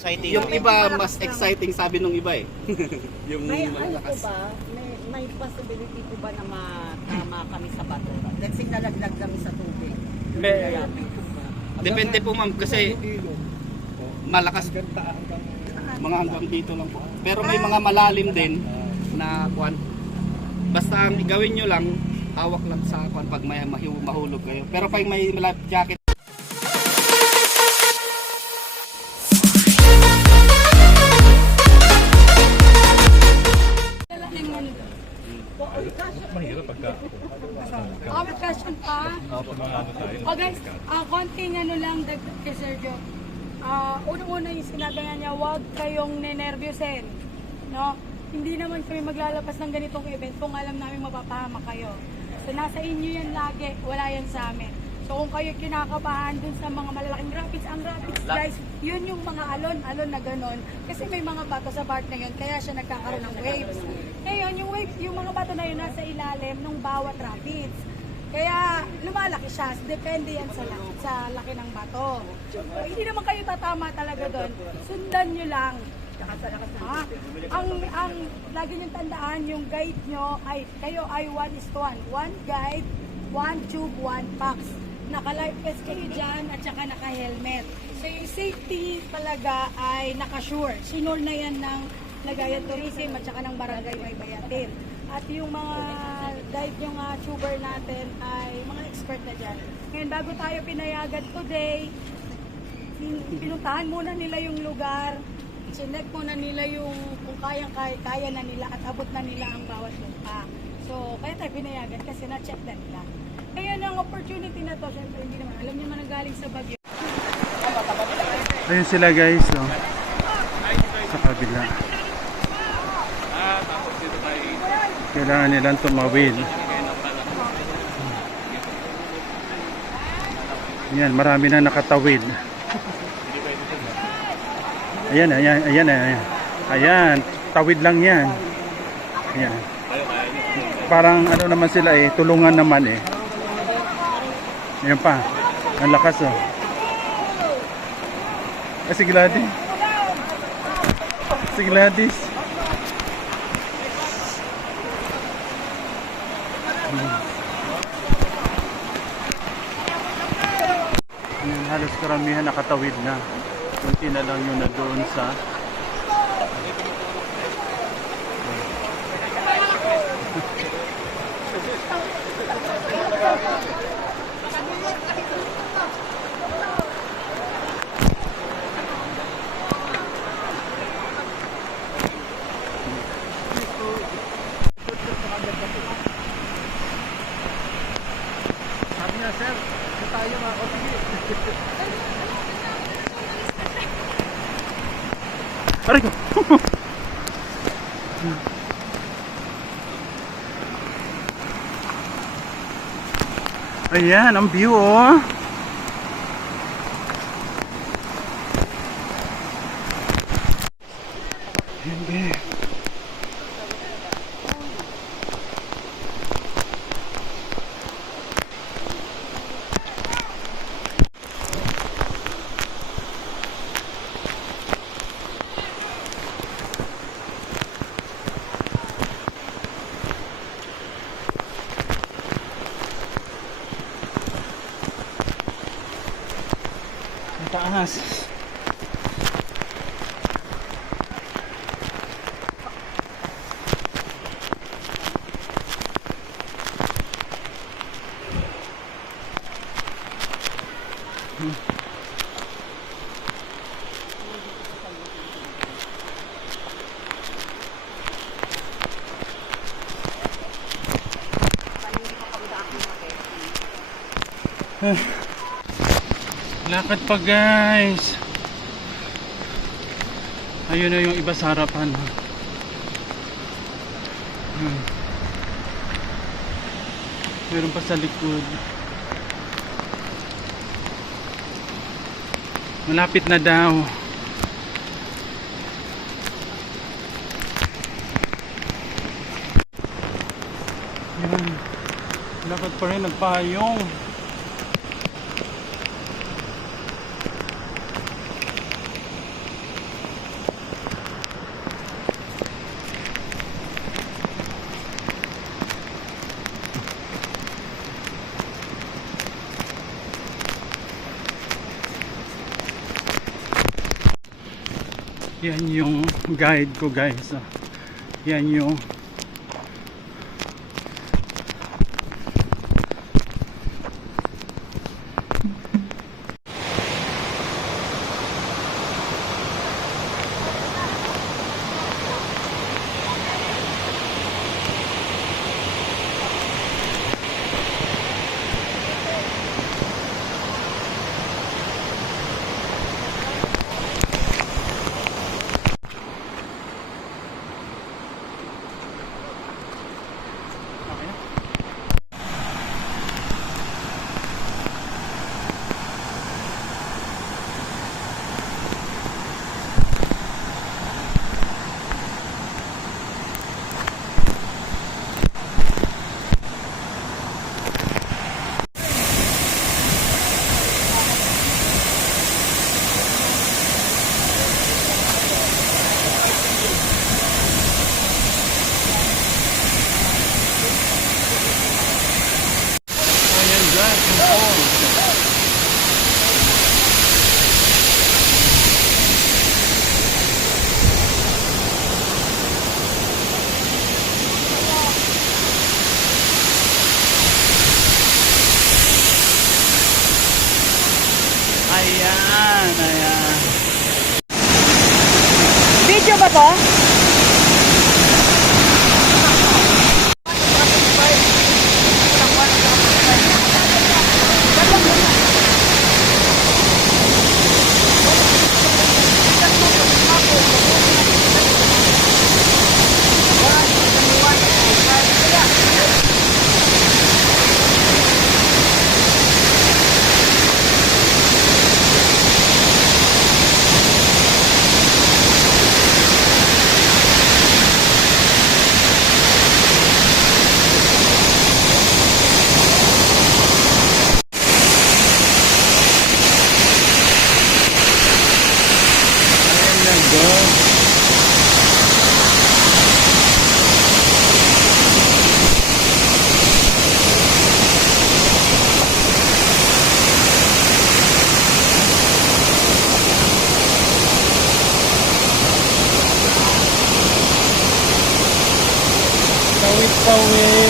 Exciting. Yung iba mas exciting sabi nung iba eh. Yung May ano po malakas. ba? May possibility po ba na matama kami sa bato? Let's say nalaglag kami sa tubig. Depende po ma'am kasi malakas mga hanggang dito lang po. Pero may mga malalim din na kuan. Basta ang gawin nyo lang, hawak lang sa kuan pag may mahulog kayo. Pero pag may life jacket, Mahirap pagka May question pa. O guys, konting ano lang dagdag kay Sergio. Unang-una yung sinabi nga niya, huwag kayong nenervyusin. No? Hindi naman kami maglalabas ng ganitong event kung alam namin mapapahama kayo. So nasa inyo yan lagi, wala yan sa amin. So kung kayo kinakabahan dun sa mga malalaking rapids, ang rapids guys, yun yung mga alon-alon na ganon. Kasi may mga bato sa part na yun, kaya siya nagkakaroon ng waves. Ngayon, yung waves, yung mga bato na yun nasa ilalim ng bawat rapids. Kaya lumalaki siya, depende yan sa laki ng bato. So, hindi naman kayo tatama talaga doon. Sundan nyo lang. Ang lagi nyo tandaan, yung guide nyo ay, kayo ay 1:1. 1 guide, 1 tube, 1 packs. Naka-life vest kayo dyan at saka naka-helmet. So yung safety talaga ay naka-sure. Sinure na yan ng Lagayan Tourism at saka ng Barangay Maybayatin. At yung mga guide yung tuber natin ay mga expert na dyan. Ngayon bago tayo pinayagan today, pinuntahan muna nila yung lugar, sinek muna nila yung kung kaya na nila at abot na nila ang bawat lupa. So kaya tayo pinayagan kasi na-check na nila. Kaya ang opportunity na to, syempre hindi naman, alam niyo man ang galing sa Bagyo. ayun sila guys, no? Sa kabila. Kailangan nilang tumawid. Yan, marami na nakatawid. Ayan, ayan, ayan, ayan. Ayan, tawid lang yan. Ayan. Parang ano naman sila eh, tulungan naman eh. Ayan pa, ang lakas oh. Si Gladys. Si Gladys. Ayan, halos karamihan nakatawid na. Kunti na lang yung na doon sa sabi niya, sir, hindi tayo makakapili. Aray ko! Ayan, ang view oh! Hindi. Taas. Lakad pa guys. Ayun na yung iba sa harapan. Meron pa sa likod. Malapit na daw. Yan. Lakad pa rin, nagpayong. Yan yung guide ko guys. Yan yung ayan. Video ba to? Tawid.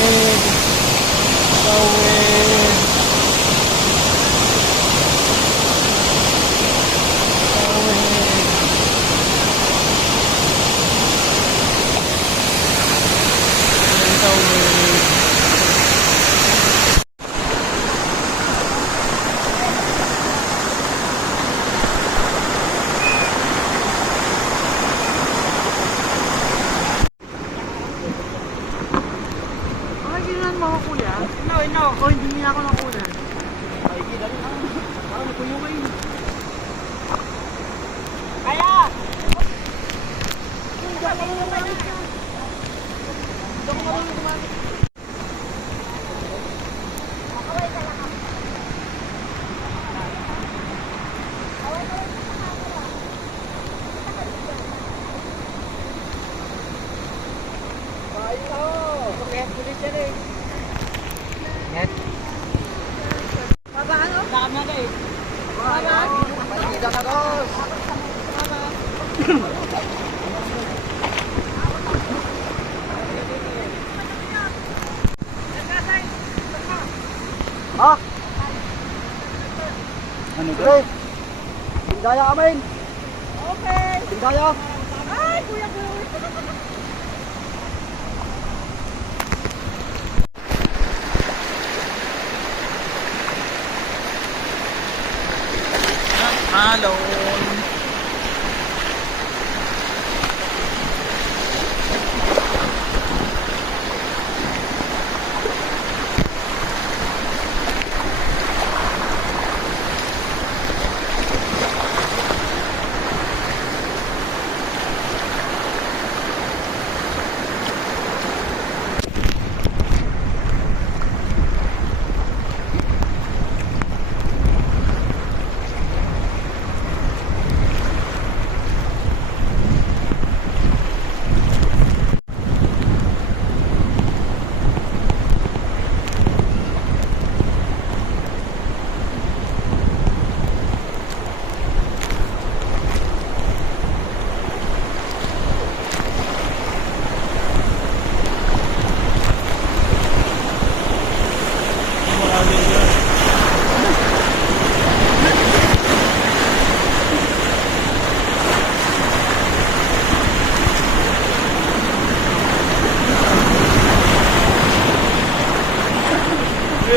Ano ba? Tingdaya amin. Okay. Tingdaya. Ay, kuya ko. Hello.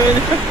Ayun.